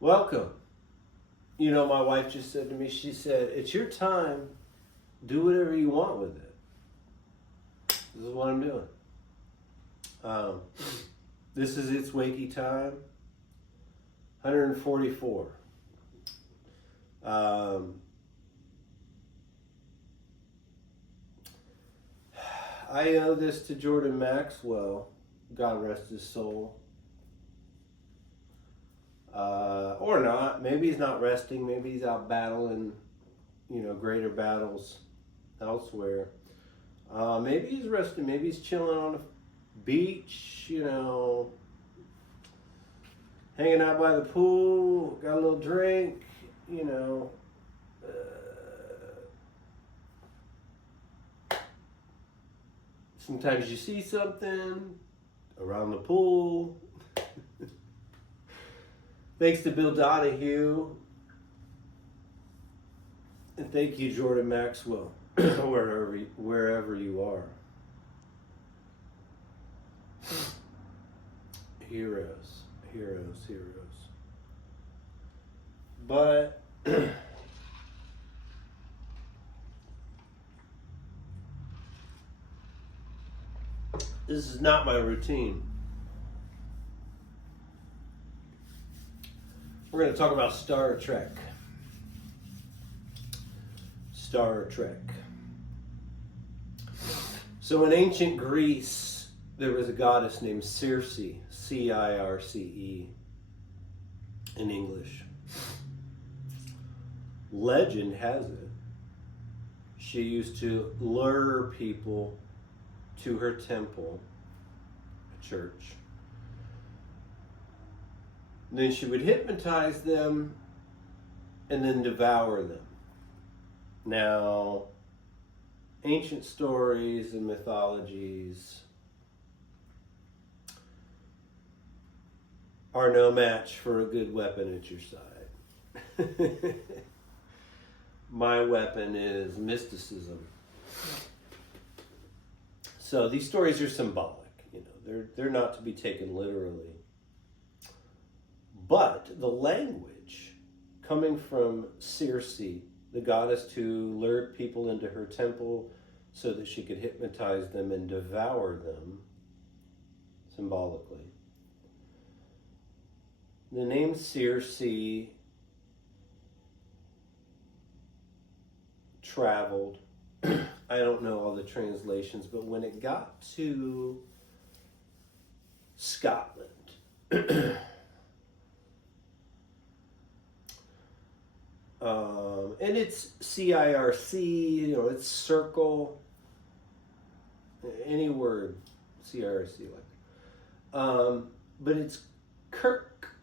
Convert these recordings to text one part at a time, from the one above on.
Welcome. You know, my wife just said to me, she said, it's your time. Do whatever you want with it. This is what I'm doing. This is It's Wakey time. 144. I owe this to Jordan Maxwell. God rest his soul. Or not. Maybe he's not resting. Maybe he's out battling, greater battles elsewhere. Maybe he's resting. Maybe he's chilling on a beach, hanging out by the pool, got a little drink, sometimes you see something around the pool. Thanks to Bill Donahue. And thank you, Jordan Maxwell, wherever you are. Heroes. But this is not my routine. We're going to talk about Star Trek. So in ancient Greece, there was a goddess named Circe, C-I-R-C-E in English. Legend has it, she used to lure people to her temple, a church. Then she would hypnotize them and then devour them. Now, ancient stories and mythologies are no match for a good weapon at your side. My weapon is mysticism. So these stories are symbolic, they're not to be taken literally. But the language coming from Circe, the goddess who lured people into her temple so that she could hypnotize them and devour them, symbolically. The name Circe traveled. I don't know all the translations, but when it got to Scotland, and it's C-I-R-C, it's circle, any word, C-I-R-C, but it's Kirk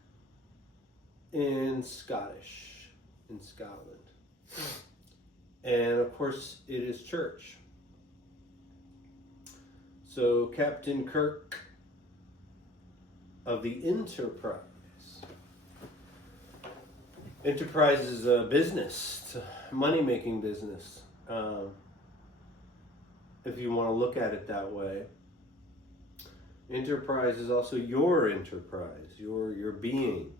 in Scottish, in Scotland. And of course, it is church. So Captain Kirk of the Enterprise. Enterprise is a business, it's a money-making business, if you want to look at it that way. Enterprise is also your enterprise, your being.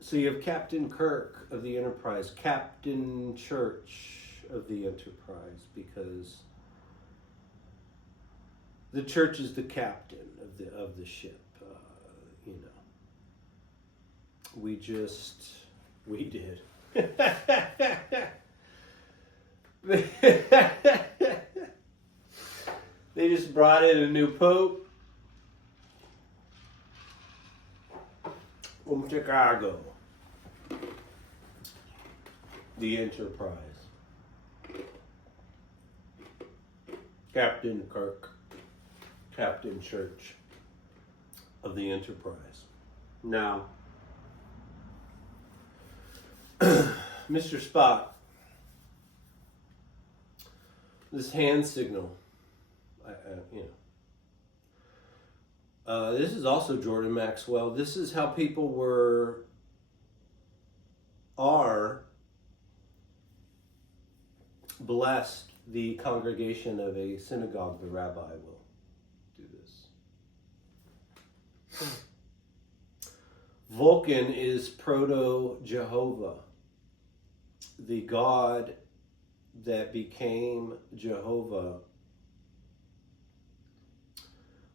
So you have Captain Kirk of the Enterprise, Captain Church of the Enterprise, because the church is the captain of the ship. We did. They just brought in a new pope from Chicago. The Enterprise. Captain Kirk. Captain Church of the Enterprise. Now, Mr. Spock, this hand signal, this is also Jordan Maxwell. This is how people are blessed the congregation of a synagogue, the rabbi will do this. Vulcan is proto-Jehovah, the god that became Jehovah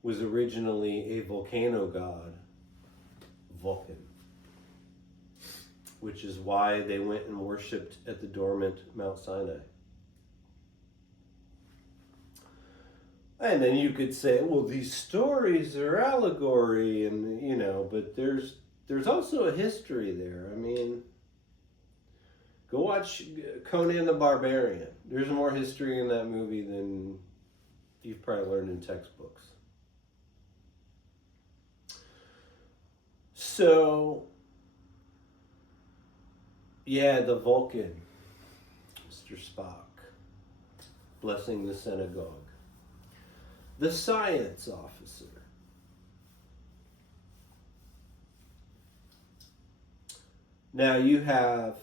was originally a volcano god, Vulcan, which is why they went and worshipped at the dormant Mount Sinai. And then you could say, well, these stories are allegory, and but there's also a history there. I mean, go watch Conan the Barbarian. There's more history in that movie than you've probably learned in textbooks. So, yeah, the Vulcan, Mr. Spock, blessing the synagogue. The science officer. Now you have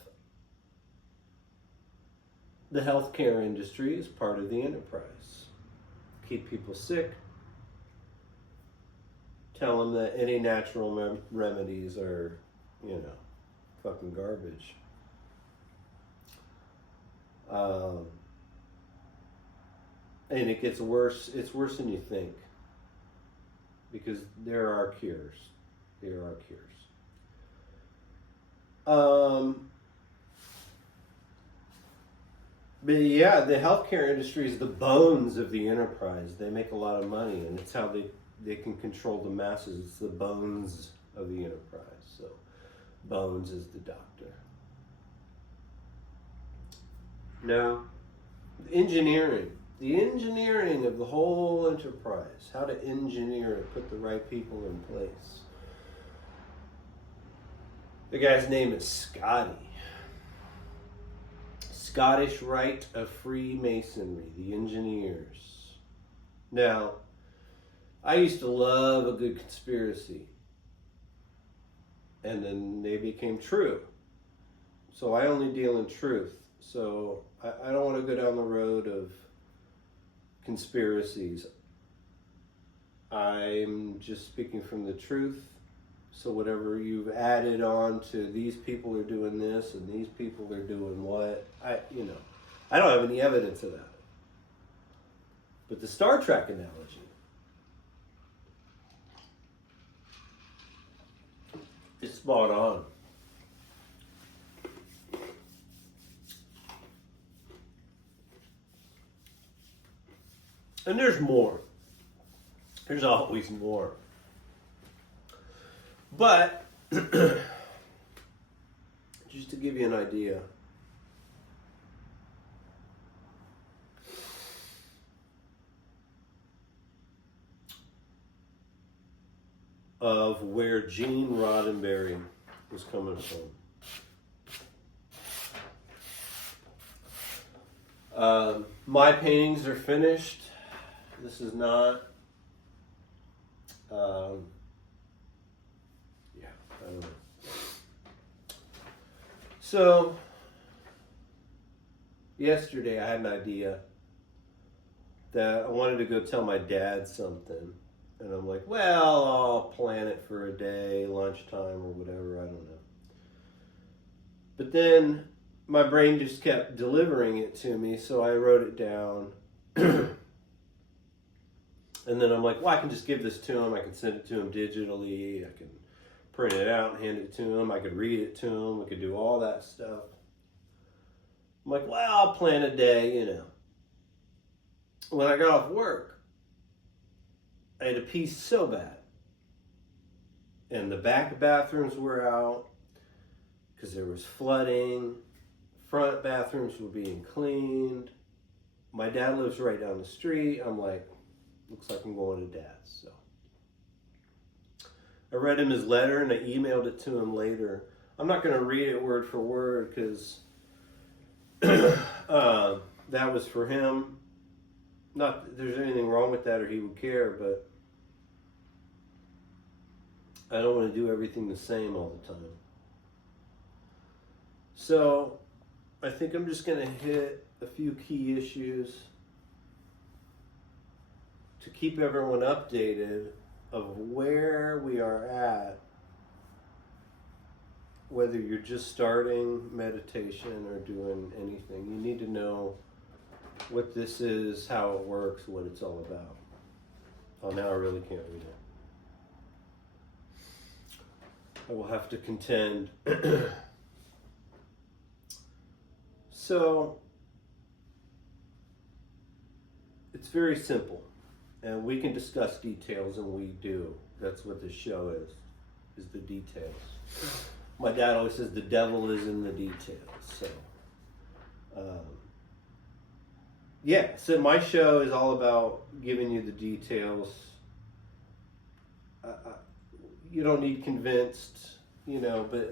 the healthcare industry as part of the enterprise. Keep people sick. Tell them that any natural remedies are, fucking garbage. And it gets worse. It's worse than you think. Because there are cures. There are cures. But yeah, the healthcare industry is the bones of the enterprise. They make a lot of money, and it's how they can control the masses. It's the bones of the enterprise. So, Bones is the doctor. Now, engineering. The engineering of the whole enterprise. How to engineer it, put the right people in place. The guy's name is Scotty. Scottish Rite of Freemasonry, the engineers. Now, I used to love a good conspiracy. And then they became true. So I only deal in truth. So I don't want to go down the road of conspiracies. I'm just speaking from the truth. So whatever you've added on to these people are doing this and these people are doing what, I don't have any evidence of that. But the Star Trek analogy is spot on. And there's more. There's always more. But, just to give you an idea, of where Gene Roddenberry was coming from. My paintings are finished. This is not, I don't know. So, yesterday I had an idea that I wanted to go tell my dad something. And I'm like, well, I'll plan it for a day, lunchtime or whatever, I don't know. But then my brain just kept delivering it to me, so I wrote it down. And then I'm like, well, I can just give this to him. I can send it to him digitally. I can print it out and hand it to him. I could read it to him. We could do all that stuff. I'm like, well, I'll plan a day, When I got off work, I had to pee so bad. And the back bathrooms were out because there was flooding. Front bathrooms were being cleaned. My dad lives right down the street. I'm like, looks like I'm going to Dad's. So I read him his letter and I emailed it to him later. I'm not going to read it word for word because that was for him. Not that there's anything wrong with that or he would care, but I don't want to do everything the same all the time. So I think I'm just going to hit a few key issues to keep everyone updated of where we are at, whether you're just starting meditation or doing anything. You need to know what this is, how it works, what it's all about. Oh, now I really can't read it. I will have to contend. So, it's very simple, and we can discuss details, and we do. That's what this show is the details. My dad always says the devil is in the details. So, yeah, so my show is all about giving you the details. You don't need convinced, but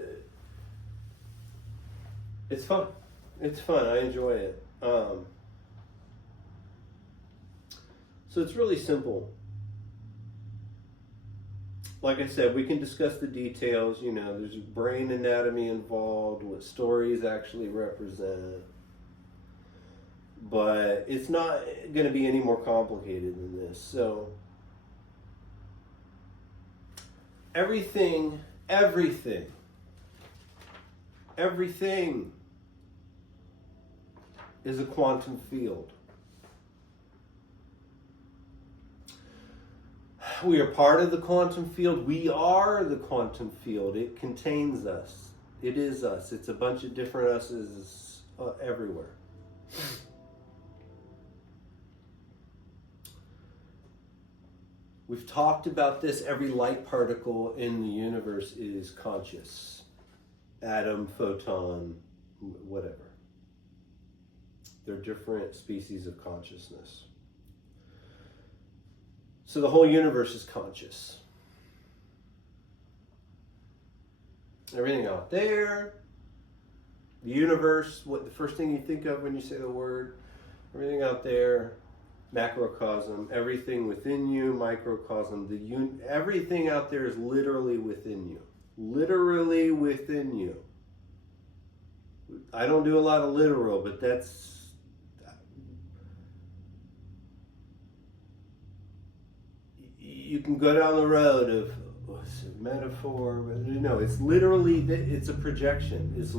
it's fun. It's fun. I enjoy it. So it's really simple. Like I said, we can discuss the details. There's brain anatomy involved, what stories actually represent. But it's not going to be any more complicated than this. So everything is a quantum field. We are part of the quantum field. We are the quantum field. It contains us. It is us. It's a bunch of different us's everywhere. We've talked about this. Every light particle in the universe is conscious. Atom, photon, whatever. They're different species of consciousness. So the whole universe is conscious. Everything out there, the universe, what the first thing you think of when you say the word, everything out there, macrocosm, everything within you, microcosm, everything out there is literally within you. Literally within you. I don't do a lot of literal, but that's... You can go down the road of metaphor, but it's literally, it's a projection. It's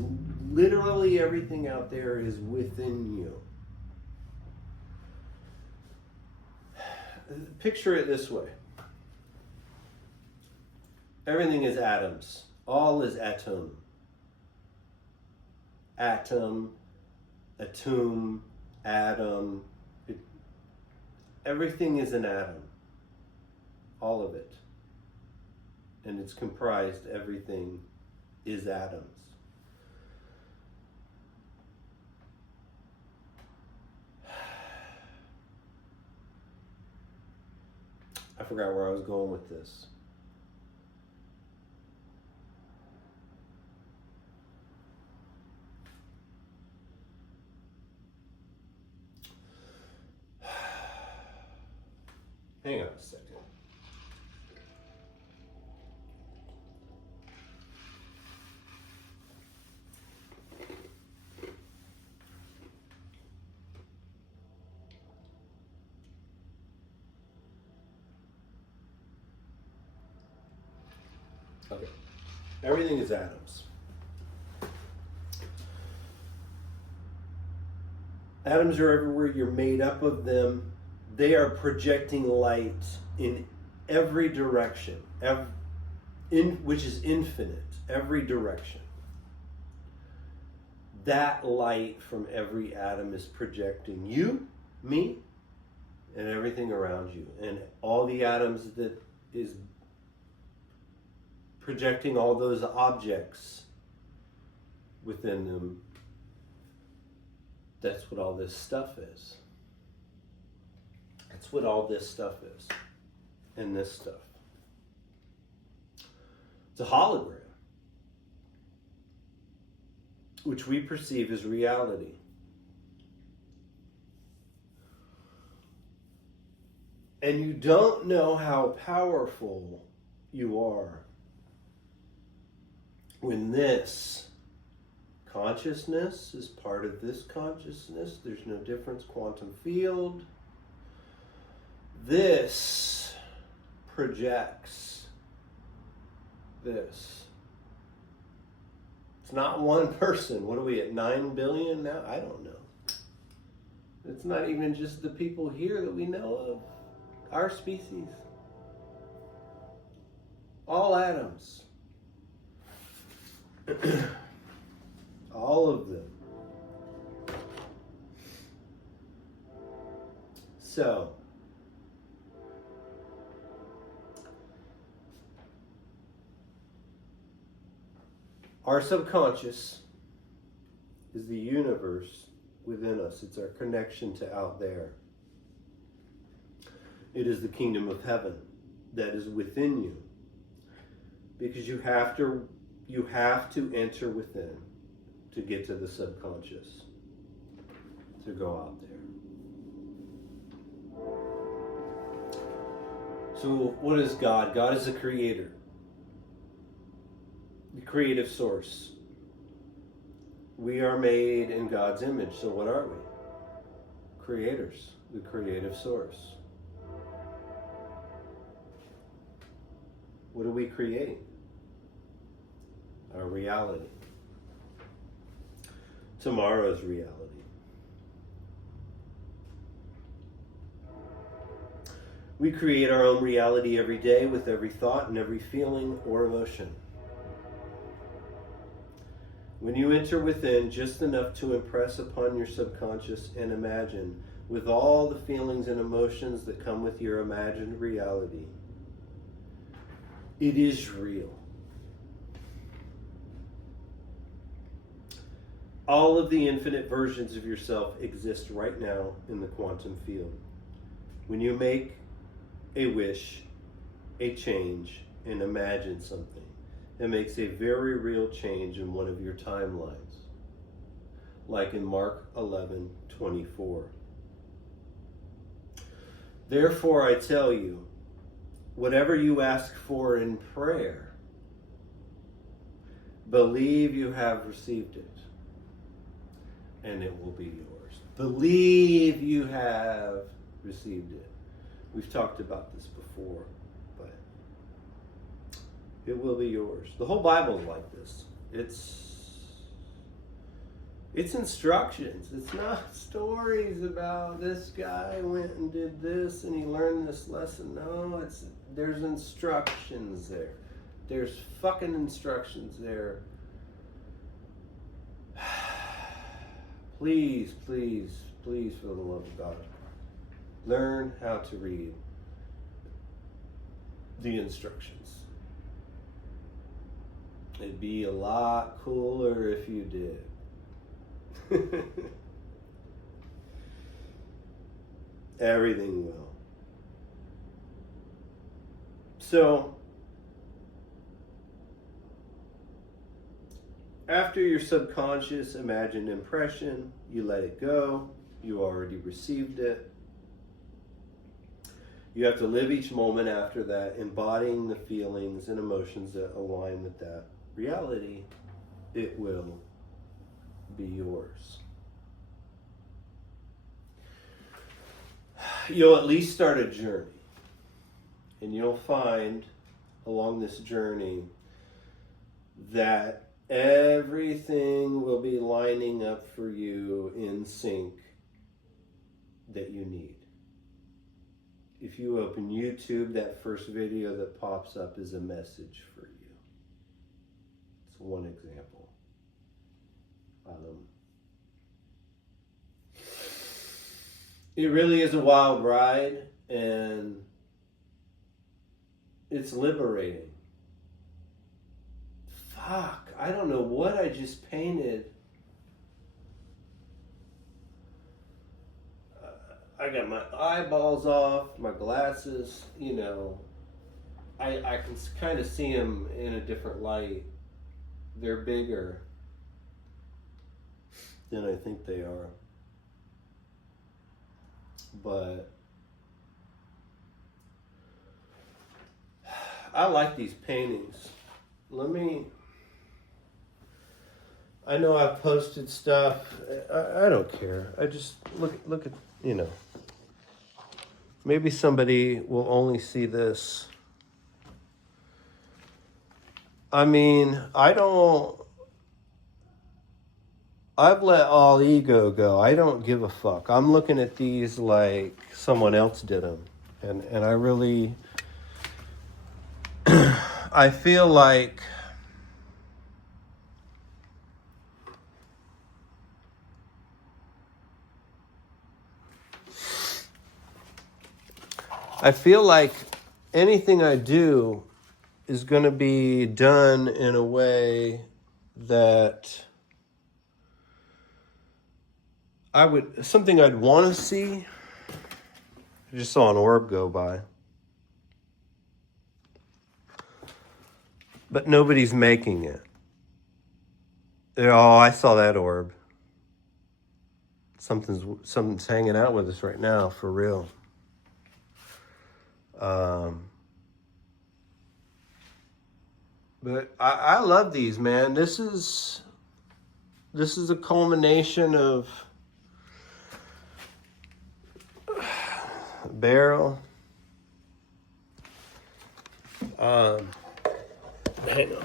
literally everything out there is within you. Picture it this way. Everything is atoms. All is atom. Atom, atom, atom. Everything is an atom. All of it. And it's comprised, everything is atoms. I forgot where I was going with this. Hang on a second. Okay. Everything is atoms. Atoms are everywhere. You're made up of them. They are projecting light in every direction, which is infinite, every direction. That light from every atom is projecting you, me, and everything around you. And all the atoms that is projecting all those objects within them. That's what all this stuff is. That's what all this stuff is. And this stuff. It's a hologram, which we perceive as reality. And you don't know how powerful you are when this Consciousness is part of this consciousness. There's no difference. Quantum field. This projects this. It's not one person. What are we at, 9 billion now? I don't know. It's not even just the people here that we know of. Our species. All atoms. All of them. So, our subconscious is the universe within us. It's our connection to out there. It is the kingdom of heaven that is within you. Because you have to enter within to get to the subconscious, to go out there. So what is God? God is a creator. The creative source. We are made in God's image. So what are we? Creators. The creative source. What do we create? Our reality. Tomorrow's reality. We create our own reality every day with every thought and every feeling or emotion. When you enter within just enough to impress upon your subconscious and imagine with all the feelings and emotions that come with your imagined reality, it is real. All of the infinite versions of yourself exist right now in the quantum field. When you make a wish, a change, and imagine something, it makes a very real change in one of your timelines. Like in Mark 11:24. Therefore I tell you, whatever you ask for in prayer, believe you have received it, and it will be yours. Believe you have received it. We've talked about this before, but it will be yours. The whole Bible is like this. It's instructions. It's not stories about this guy went and did this and he learned this lesson. No, there's instructions there. There's fucking instructions there. Please, please, please, for the love of God, learn how to read the instructions. It'd be a lot cooler if you did. Everything will. So, after your subconscious imagined impression, you let it go. You already received it. You have to live each moment after that, embodying the feelings and emotions that align with that reality. It will be yours. You'll at least start a journey. And you'll find along this journey that everything will be lining up for you in sync that you need. If you open YouTube, that first video that pops up is a message for you. It's one example. It really is a wild ride, and it's liberating. Fuck, I don't know what I just painted. I got my eyeballs off, my glasses, you know. I can kind of see them in a different light. They're bigger than I think they are. But I like these paintings. I know I've posted stuff. I don't care. I just look at, you know. Maybe somebody will only see this. I mean, I've let all ego go. I don't give a fuck. I'm looking at these like someone else did them. And I really, I feel like anything I do is going to be done in a way that something I'd want to see. I just saw an orb go by. But nobody's making it. Oh, I saw that orb. Something's hanging out with us right now, for real. But I love these, man. This is a culmination of barrel. Hang on.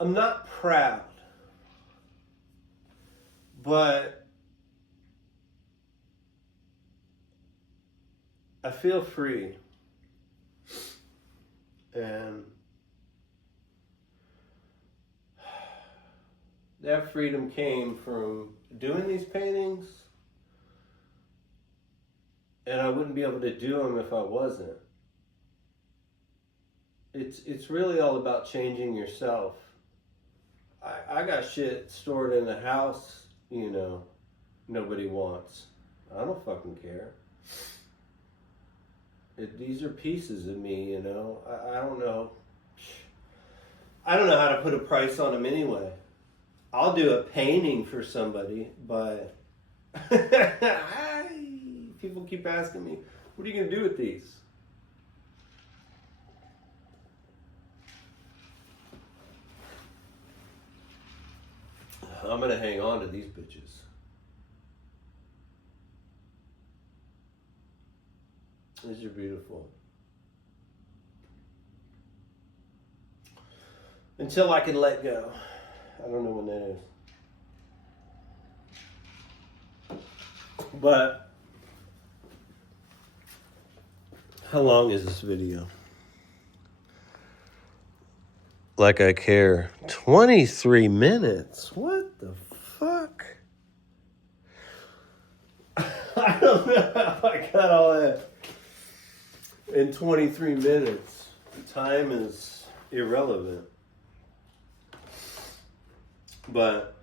I'm not proud, but I feel free. And that freedom came from doing these paintings, and I wouldn't be able to do them if I wasn't. It's really all about changing yourself. I got shit stored in the house, you know, nobody wants. I don't fucking care. These are pieces of me, you know. I don't know. I don't know how to put a price on them anyway. I'll do a painting for somebody, but people keep asking me, what are you going to do with these? I'm going to hang on to these bitches. These are beautiful. Until I can let go. I don't know when that is. But how long is this video? Like I care. 23 minutes. What the fuck? I don't know how I got all that in 23 minutes. Time is irrelevant. But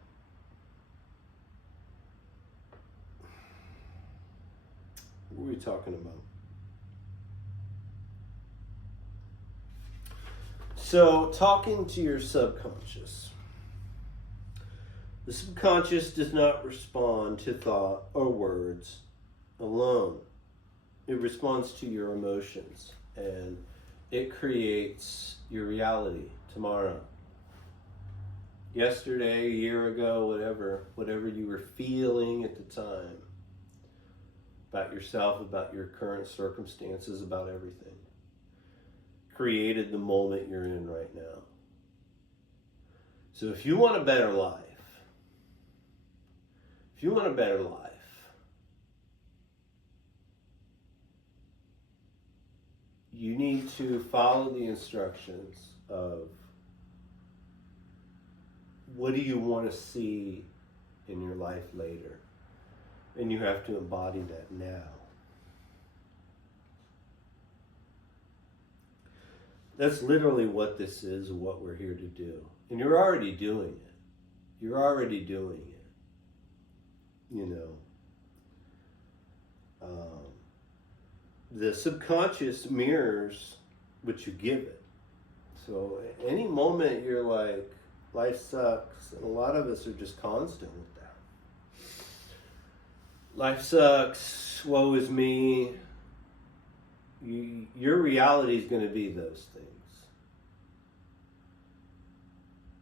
what were we talking about? So, talking to your subconscious. The subconscious does not respond to thought or words alone. It responds to your emotions, and it creates your reality tomorrow. Yesterday, a year ago, whatever you were feeling at the time about yourself, about your current circumstances, about everything, created the moment you're in right now. So if you want a better life, you need to follow the instructions of what do you want to see in your life later. And you have to embody that now. That's literally what this is and what we're here to do. And you're already doing it. You know. The subconscious mirrors what you give it. So any moment you're like, life sucks, and a lot of us are just constant with that. life sucks, woe is me. Your reality is going to be those things.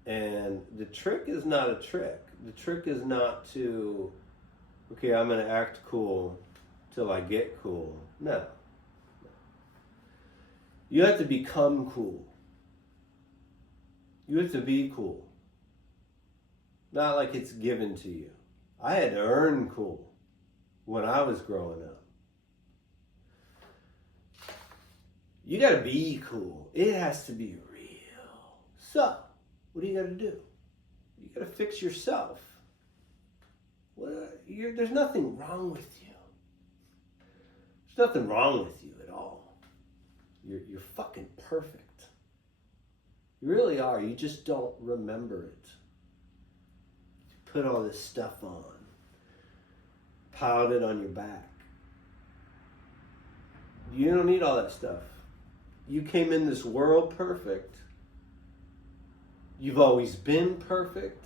And the trick is not a trick. The trick is not to, okay, I'm going to act cool till I get cool. No. You have to become cool. You have to be cool. Not like it's given to you. I had to earn cool when I was growing up. You gotta be cool. It has to be real. So, what do you gotta do? You gotta fix yourself. There's nothing wrong with you. There's nothing wrong with you at all. You're fucking perfect. You really are. You just don't remember it. You put all this stuff on. Piled it on your back. You don't need all that stuff. You came in this world perfect. You've always been perfect.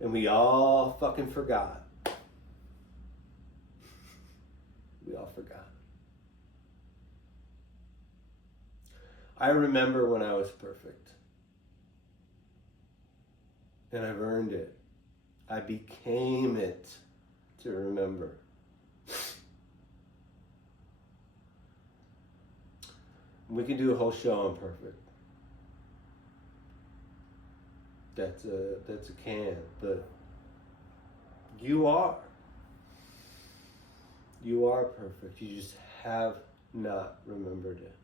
And we all fucking forgot. We all forgot. I remember when I was perfect. And I've earned it. I became it to remember. We can do a whole show on perfect. That's a can, but you are. You are perfect. You just have not remembered it.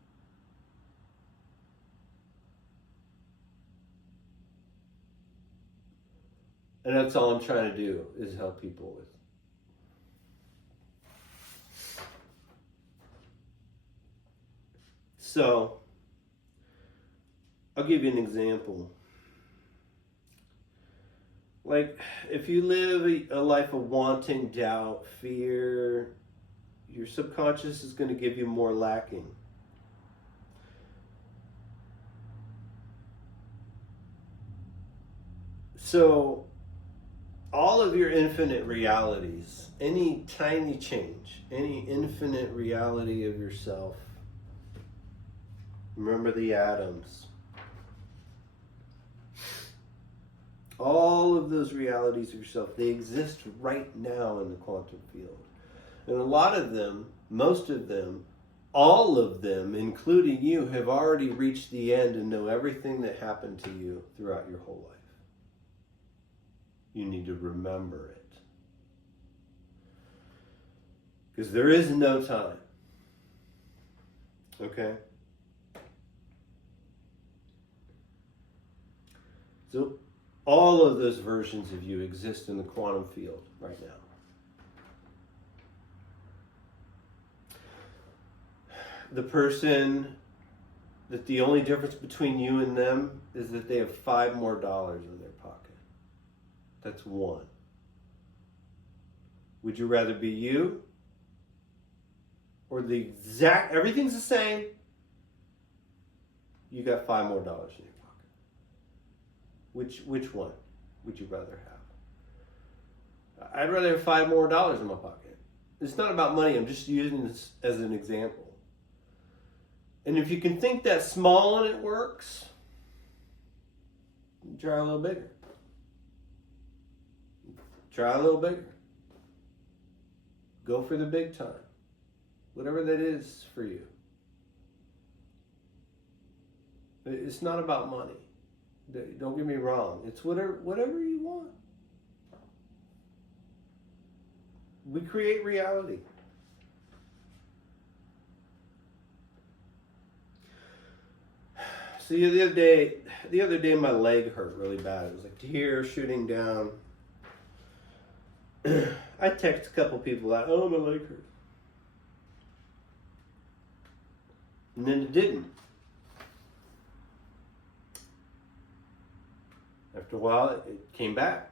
And that's all I'm trying to do, is help people with. So, I'll give you an example. Like, if you live a life of wanting, doubt, fear, your subconscious is going to give you more lacking. So, all of your infinite realities, any tiny change, any infinite reality of yourself, remember the atoms. All of those realities of yourself, they exist right now in the quantum field. And a lot of them, most of them, all of them, including you, have already reached the end and know everything that happened to you throughout your whole life. You need to remember it. Because there is no time. Okay? So all of those versions of you exist in the quantum field right now. The person that the only difference between you and them is that they have $5 more in their pocket. That's one. Would you rather be you? Or the exact, everything's the same. You got $5 more in your pocket. Which one would you rather have? I'd rather have $5 more in my pocket. It's not about money. I'm just using this as an example. And if you can think that small and it works, try a little bigger. Try a little bigger. Go for the big time. Whatever that is for you. It's not about money. Don't get me wrong. It's whatever you want. We create reality. See, the other day my leg hurt really bad. It was like here shooting down. I text a couple people out, oh, my leg hurts. And then it didn't. After a while, it came back.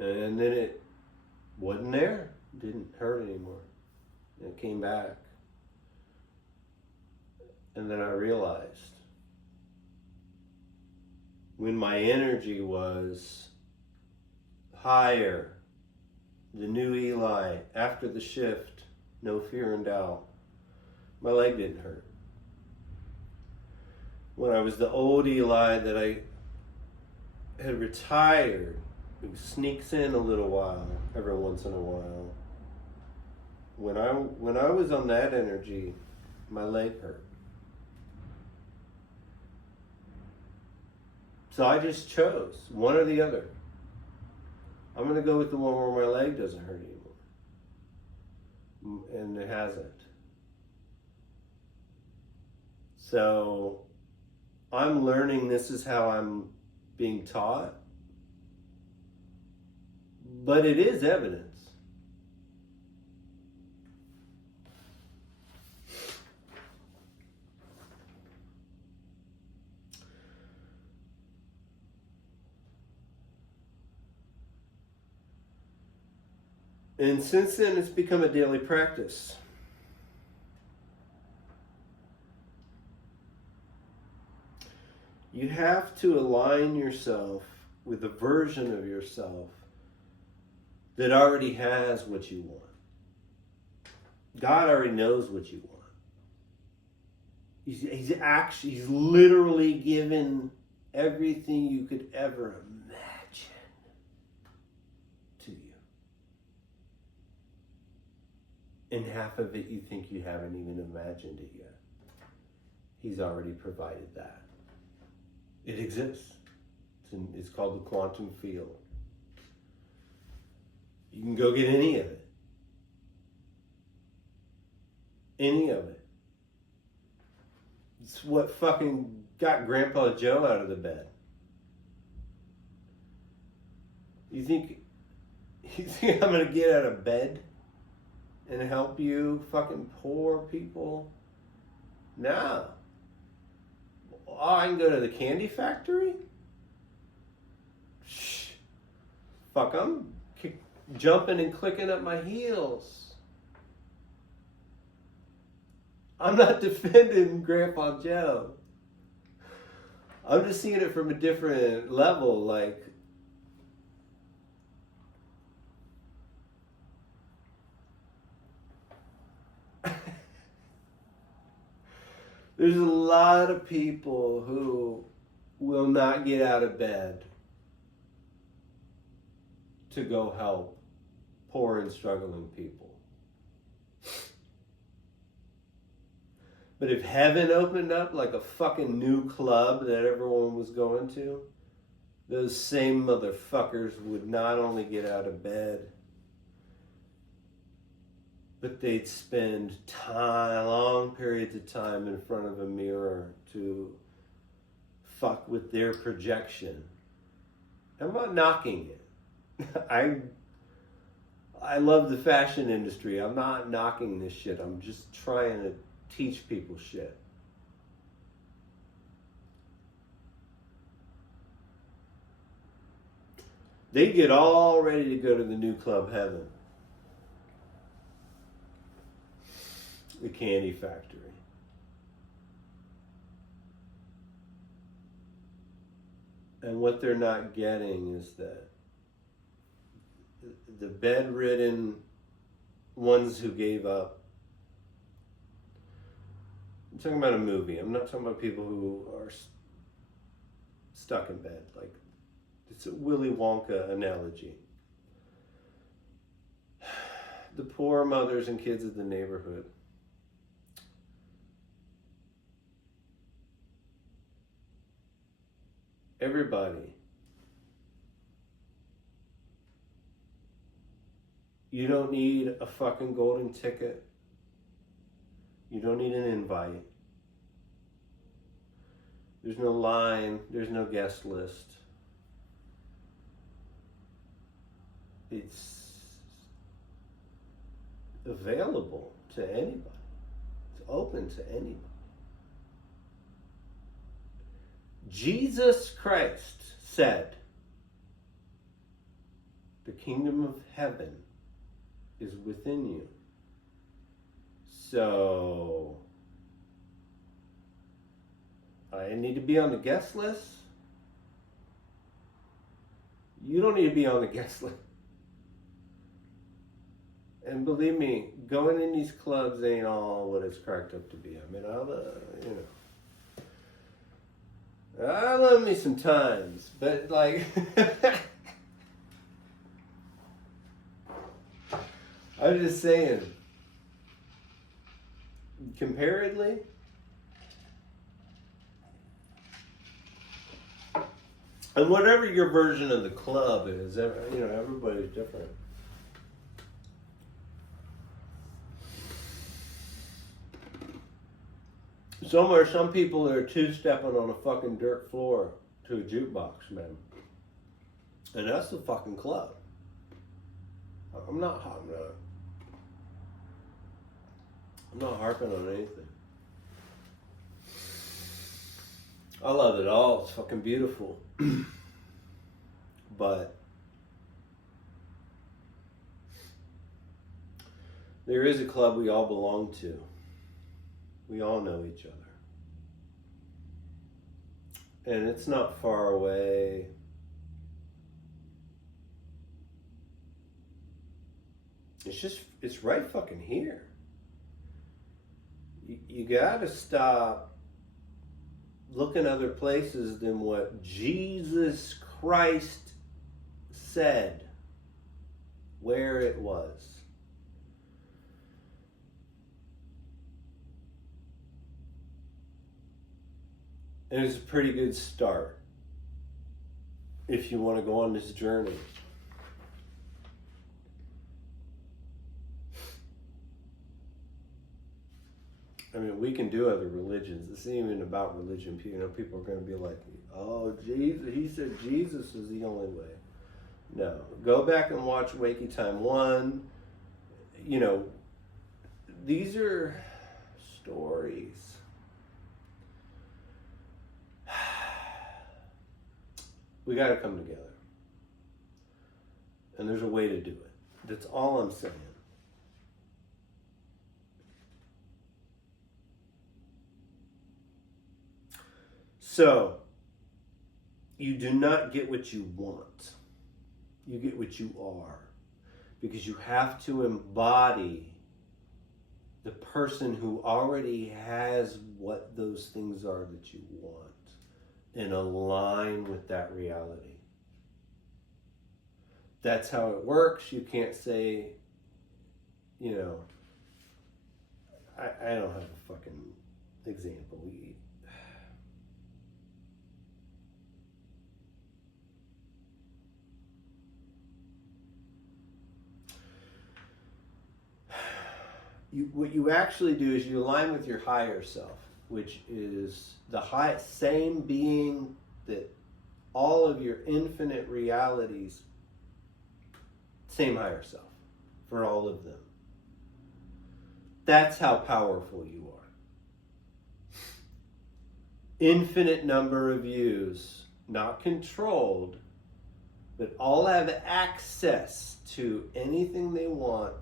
And then it wasn't there. It didn't hurt anymore. And it came back. And then I realized when my energy was higher. The new Eli, after the shift, no fear and doubt. My leg didn't hurt. When I was the old Eli that I had retired, it sneaks in a little while, every once in a while. When I was on that energy, my leg hurt. So I just chose one or the other. I'm going to go with the one where my leg doesn't hurt anymore. And it hasn't. So I'm learning this is how I'm being taught. But it is evidence. And since then, it's become a daily practice. You have to align yourself with a version of yourself that already has what you want. God already knows what you want. He's literally given everything you could ever imagine to you. And half of it you think you haven't even imagined it yet. He's already provided that. It exists. It's called the quantum field. You can go get any of it. Any of it. It's what fucking got Grandpa Joe out of the bed. You think I'm gonna get out of bed and help you fucking poor people? No. Oh, I can go to the candy factory? Shh. Fuck, I'm jumping and clicking up my heels. I'm not defending Grandpa Joe. I'm just seeing it from a different level, like, there's a lot of people who will not get out of bed to go help poor and struggling people. But if heaven opened up like a fucking new club that everyone was going to, those same motherfuckers would not only get out of bed, but they'd spend long periods of time in front of a mirror to fuck with their projection. I'm not knocking it. I love the fashion industry. I'm not knocking this shit. I'm just trying to teach people shit. They get all ready to go to the new club heaven. The candy factory. And what they're not getting is that the bedridden ones who gave up. I'm talking about a movie. I'm not talking about people who are stuck in bed. Like, it's a Willy Wonka analogy. The poor mothers and kids of the neighborhood. Everybody. You don't need a fucking golden ticket. You don't need an invite. There's no line. There's no guest list. It's available to anybody. It's open to anybody. Jesus Christ said, the kingdom of heaven is within you. So, I need to be on the guest list? You don't need to be on the guest list. And believe me, going in these clubs ain't all what it's cracked up to be. I mean, I love me some times, but like, I'm just saying, comparatively, and whatever your version of the club is, everybody's different. Some people are two-stepping on a fucking dirt floor to a jukebox, man. And that's the fucking club. I'm not harping on anything. I love it all. It's fucking beautiful. But there is a club we all belong to. We all know each other. And it's not far away. It's right fucking here. You gotta stop looking other places than what Jesus Christ said where it was. And it's a pretty good start if you want to go on this journey. I mean, we can do other religions. This isn't even about religion. People are going to be like, oh, Jesus, he said Jesus is the only way. No. Go back and watch Wakey Time 1. These are stories. We got to come together. And there's a way to do it. That's all I'm saying. So, you do not get what you want. You get what you are. Because you have to embody the person who already has what those things are that you want. And align with that reality. That's how it works. You can't say, I don't have a fucking example. What you actually do is you align with your higher self, which is the same being that all of your infinite realities, same higher self for all of them. That's how powerful you are. Infinite number of yous, not controlled, but all have access to anything they want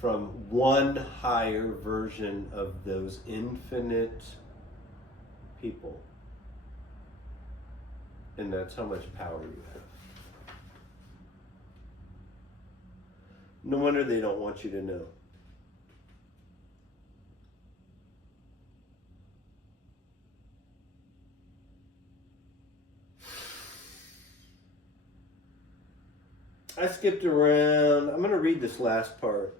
from one higher version of those infinite people. And that's how much power you have. No wonder they don't want you to know. I skipped around. I'm going to read this last part.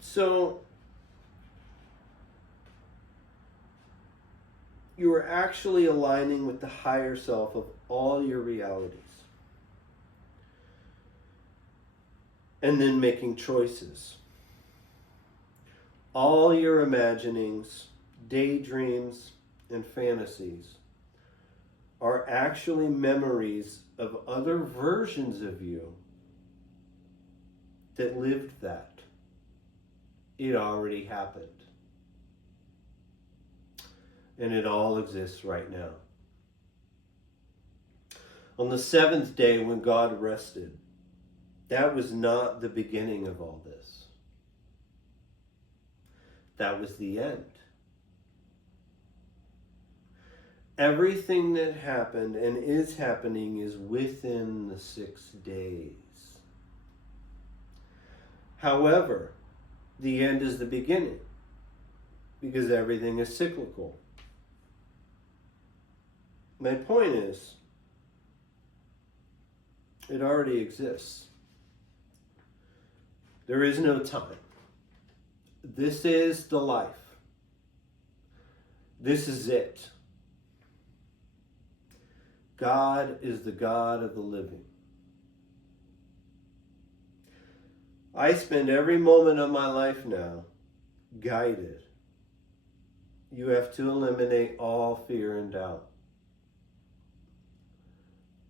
So, you are actually aligning with the higher self of all your realities. And then making choices. All your imaginings, daydreams, and fantasies are actually memories of other versions of you that lived that. It already happened. And it all exists right now. On the seventh day when God rested, that was not the beginning of all this. That was the end. Everything that happened and is happening is within the 6 days. However, the end is the beginning because everything is cyclical. My point is, it already exists. There is no time. This is the life. This is it. God is the God of the living. I spend every moment of my life now guided. You have to eliminate all fear and doubt.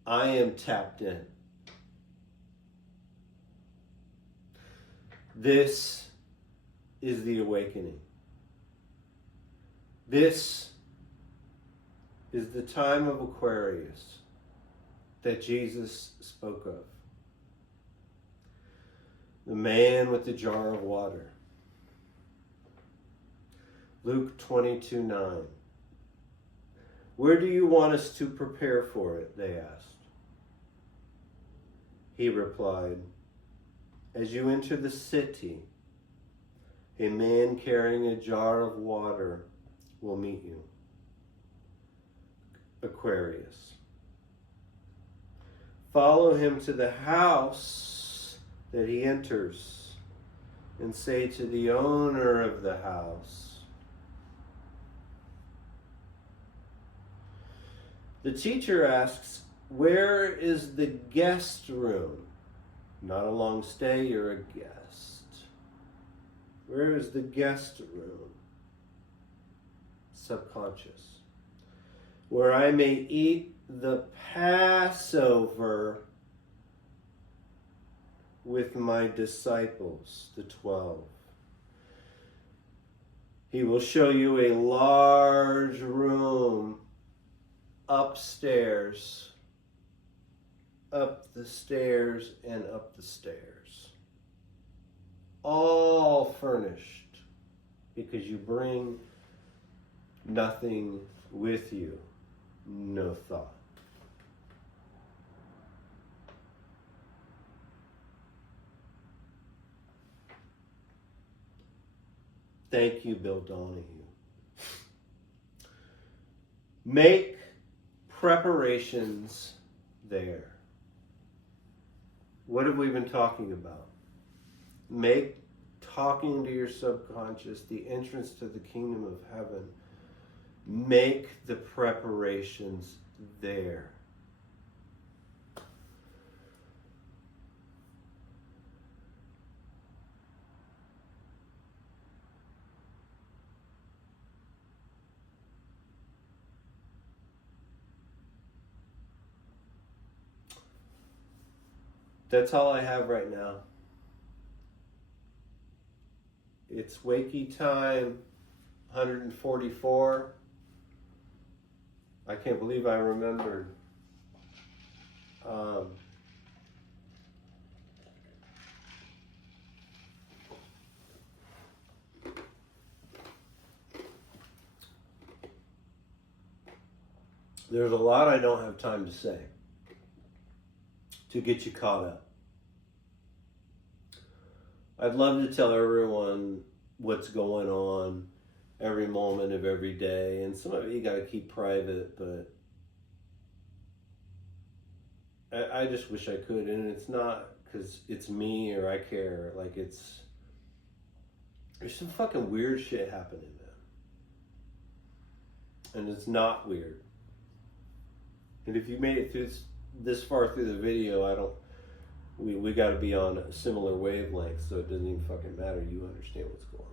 I am tapped in. This is the awakening. This is the time of Aquarius that Jesus spoke of. The man with the jar of water. Luke 22:9. Where do you want us to prepare for it? They asked. He replied, as you enter the city, a man carrying a jar of water will meet you. Aquarius. Follow him to the house that he enters and say to the owner of the house, the teacher asks, where is the guest room? Not a long stay, you're a guest. Where is the guest room? Subconscious. Where I may eat the Passover with my disciples, the 12. He will show you a large room upstairs, up the stairs and up the stairs. All furnished because you bring nothing with you, no thought. Thank you, Bill Donahue. Make preparations there. What have we been talking about? Make talking to your subconscious the entrance to the kingdom of heaven. Make the preparations there. That's all I have right now. It's Wakey time, 144. I can't believe I remembered. There's a lot I don't have time to say to get you caught up. I'd love to tell everyone what's going on every moment of every day, and some of it you got to keep private, but I just wish I could, and it's not because it's me or I care. Like, there's some fucking weird shit happening, man, and it's not weird. And if you made it through this far through the video, we got to be on a similar wavelength, so it doesn't even fucking matter. You understand what's going on.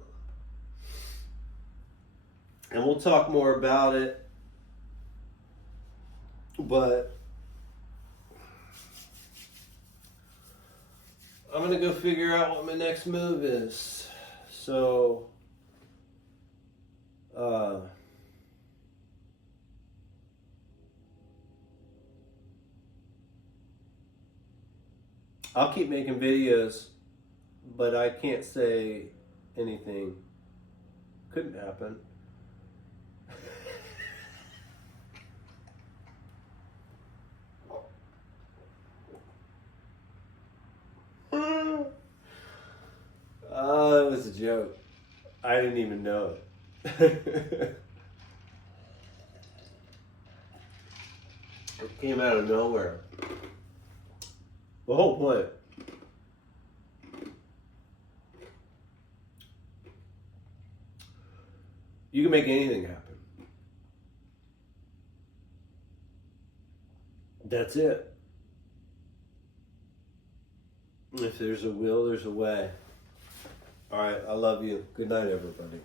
And we'll talk more about it, but I'm going to go figure out what my next move is. So, I'll keep making videos, but I can't say anything. Couldn't happen. joke. I didn't even know it. It came out of nowhere. The whole point. You can make anything happen. That's it. If there's a will, there's a way. All right, I love you. Good night, everybody.